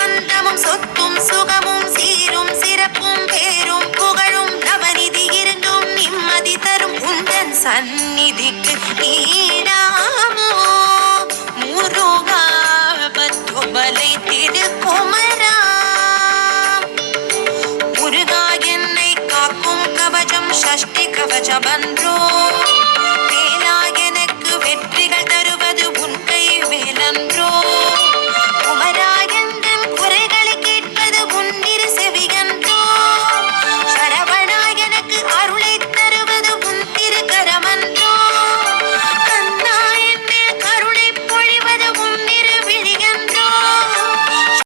சம்பந்தமும் சொத்தும் சுகமும் சீரும் சிறப்பும் பேரும் புகழும் நவநிதி இருந்தும் நிம்மதி தரும் உந்தன் சந்நிதிக்கு ஈடாமோ முருகா பத்துமலை திருக்குமரா முருகா என்னை காக்கும் கவசம் ஷஷ்டி கவசமன்றோ